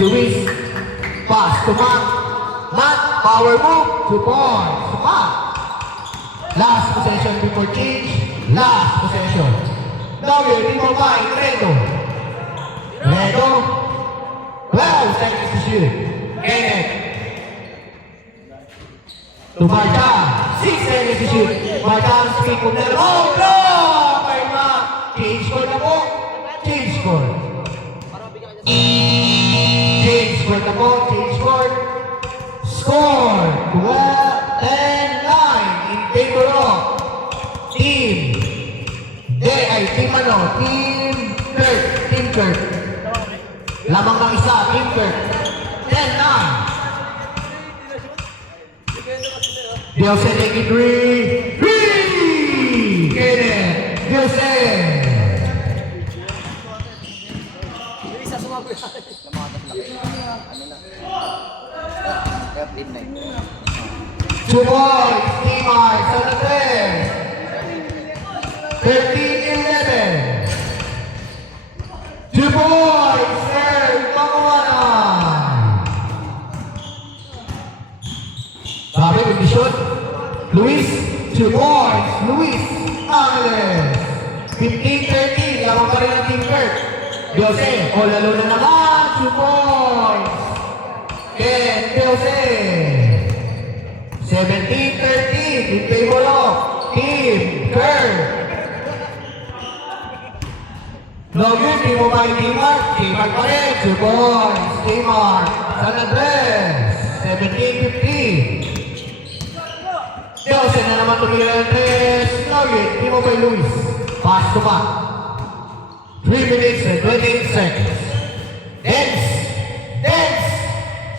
Luis. Pass to Matt. Matt, power move. 2 points. Matt. Last possession before change. Last possession. Now you're in for 5. Redo. Redo. 12 seconds to shoot. Kenneth. To Marjan. 6 seconds to shoot. Marjan speed from there. Oh, no! By Matt. Change score na po. Change score. Change score na po. Change score. Score. 10-9 in favor of Team Kirk. Lamang ng isa, Team Kirk. 10-9. Diose take it 3. Kenneth. Diose. Two boys, Team I, San Andres. 13-11. Two boys, serve Pangawanan. Sabi, with the shot. Luis, two boys, Luis Angeles. 15-13, lamang pa rin ang Team Kirk. Diose, o lalo na naman, two boys. Ken Diose. 17-13 in favor of Team Kirk. Login, Team Mobile, Team Mark. Team Mark pa rin, two boys. Team Mark, San Andres. 17-15. Diose na naman tumili ng 3. Login, Team Mobile, Luis. Pass to back. 3 minutes and 28 seconds. Dance.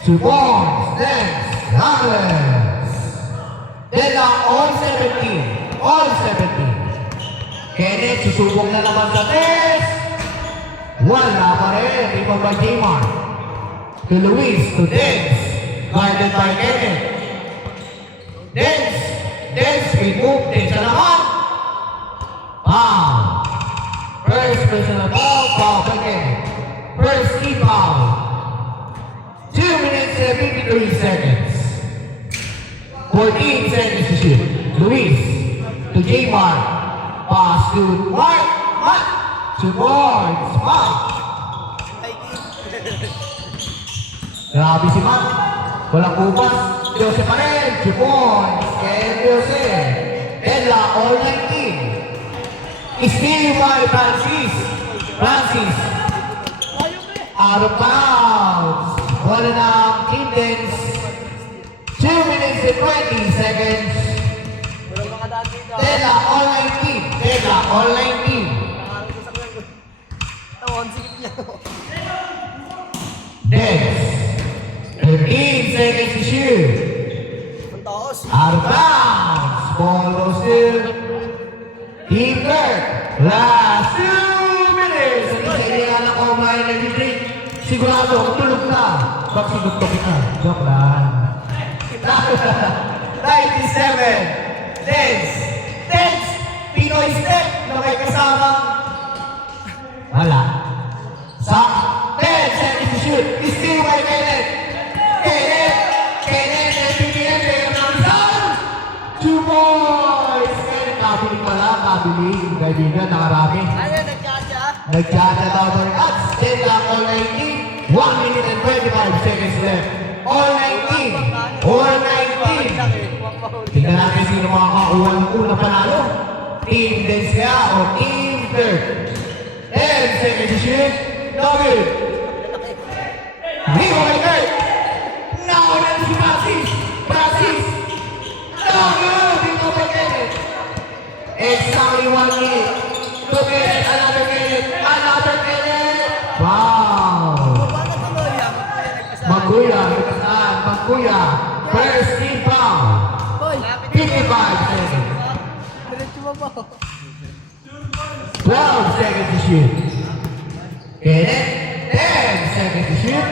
Two boys. Dance. Angeles. Then now, all 17. Kenneth, susubok na naman sa test. Wala pa rin. Ibang by J-Mar. To Luis, to Dance. Guarded by Kenneth. Dance, speed move. Dance na naman. Foul. First personal foul, foul by Kenneth. First key foul. 2 minutes and 53 seconds. 14 seconds to shoot. Luis to J-Mark. Pass to Mark. Two boards. Mark. Grabe si Mark. Walang kupas. Diose pa rin. Two boards. And Diose. Edla, all 19. Still by Francis. Out of bounds. Wala na ang Team Dance. 2 minutes and 20 seconds. Tela, all 19. Dance. 13 seconds to shoot. Out of bounds. Ball goes to Team Kirk. Last 2 minutes. Ang isa inihala ko may nag-drink. Sigurado, tulog na. Bak sinugto kita. Joke lang. 97. Dance. Pinoy step na may kasamang wala. Sa 10 seconds to shoot. Still by Kenneth. NPPN player ng isang. Two boys. Kenneth, kabili. Kaibigan, nakarami. Nagtsatsa daw ng cuts. Then lang all 19. 1 minute and 25 seconds left. All 19. Tingnan natin sino makakakuha ng unang panalo. Team Dance kaya o Team Kirk. 10 seconds to shoot. No good. Hero by Kirk. Now then si Francis. No good. Hero by Kenneth. Exactly 1 minute. To Kenneth. Another Kenneth. Wow. Magkuya. First team foul. 55 seconds. 12 seconds to shoot. Kenneth, 10 seconds to shoot.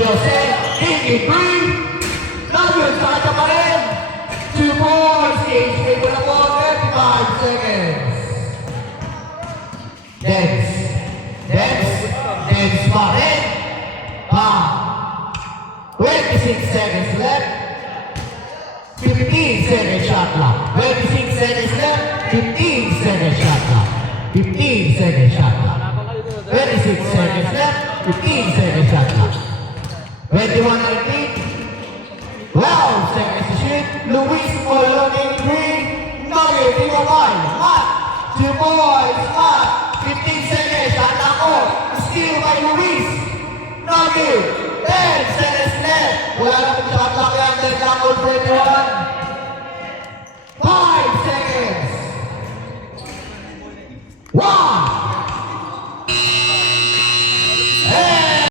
Jose, 53. Nuggets, sakit pa rin. 2 points. Stage paper na po, 35 seconds. Dance pa rin. Bang. 15 seconds shot clock. 26 seconds left. 15 seconds shot clock. 15 seconds shot clock. 26 seconds left. 15 seconds shot clock. 21-19. 12 seconds to shoot. Luis Moloney green. Nugget, Timo Line. Hot. 2 points. Hot. 15 seconds. Shot clock on. Steal by Luis. Nugget. 10 seconds left. Wala na pong shot clock yan.